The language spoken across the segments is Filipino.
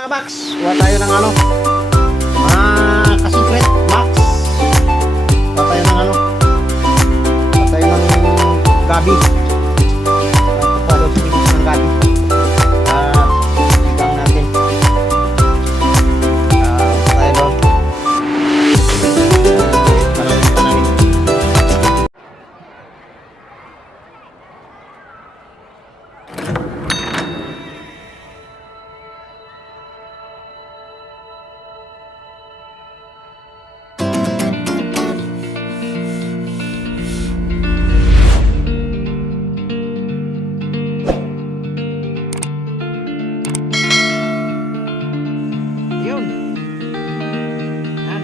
Mga box, kuha tayo ng ano, ka-secret box. Kuha tayo ng ano, kuha tayo ng gabi. Kuha daw sa pinis ng gabi. Ibang natin. Kuha tayo doon. Panamin pa namin. Yun. Yan.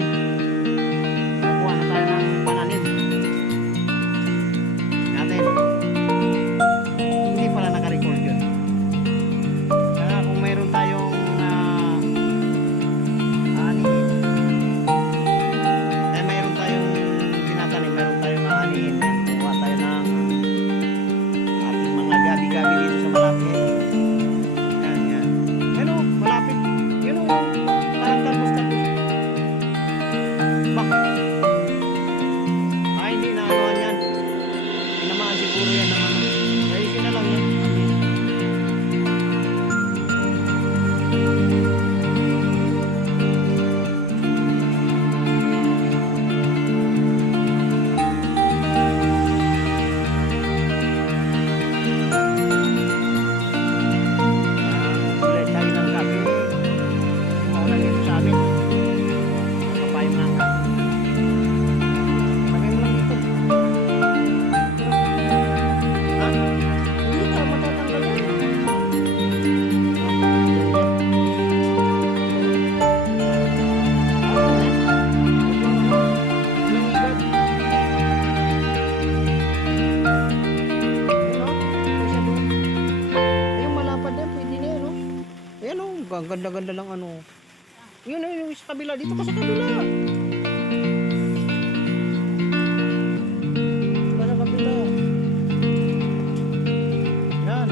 Kukuha na tayo ng pananim. Natin. Hindi pala naka-record yun. Kaya kung mayroon tayong anihin. Mayroon tayong tinatanim. Mayroon tayong anihin. Kukuha tayo ng ating mga gabi-gabi dito sa malapit. Yan, yan. Pero malapit. Yun o. Parang tapos-tapos. Bak. Ay, hindi na anuhan yan. Tinamaan siguro yan ng ano. Ayusin na lang yan. Bili tayo ng kape. Maulan dito sa amin. Kapayong nangka. Lagay mo lang dito. Ha? Hindi ka matatanggal yan. Yung malapad yan, pwede na yan, no? Ayan, oh, ganda-ganda lang ano. Yun, yung sa kabila. Dito ka sa kabila. Dito ka sa kabila. Yan.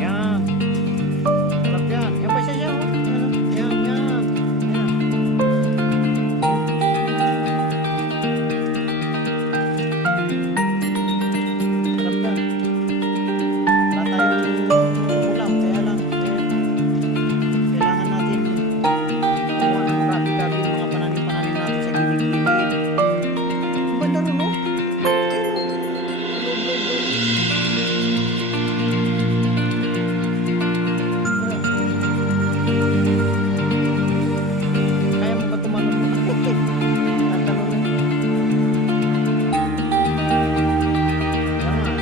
Yan. Sarap yan. Yan pa siya siya, oh. Yan, yan. Yan. Sarap yan. Wala tayong ulam, kaya lang kailangan natin kuha ng gabi-gabi yung mga pananim-pananim natin sa gilid-gilid. Ang banda ron, no? Kaya mo ba tumalon mo? Tatalon na. Tama.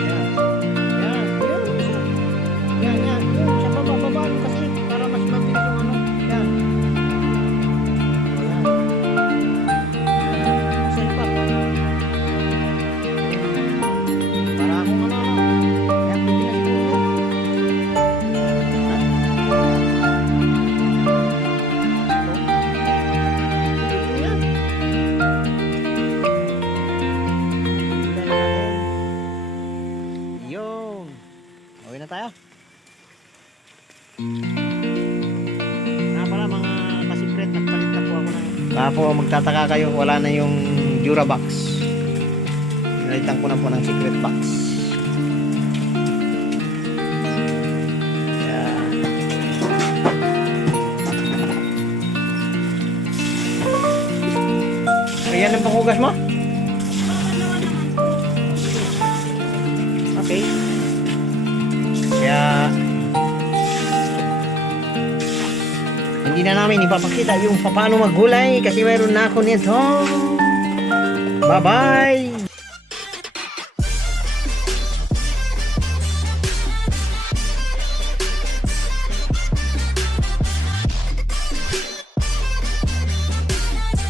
Yan. Yan. Yan. Isa. Yan. Yan. Yan. Sa baba. Babaan mo kasi para mas mabilis yung ano. Yan. Yan. Isa pa. Para akong ano. Kaya pwede na siguro yan. Yun. Uwi na tayo. Nga pala mga ka-secret, nagpalit na po ako ng... Kapo, magtataka kayo, wala na yung Durabox. Pinalitan ko na po ng secret box. Yan. Ayan ang panghugas mo? Okay. Kaya hindi na namin ipapakita yung paano maggulay kasi mayroon na ako nito. Bye-bye!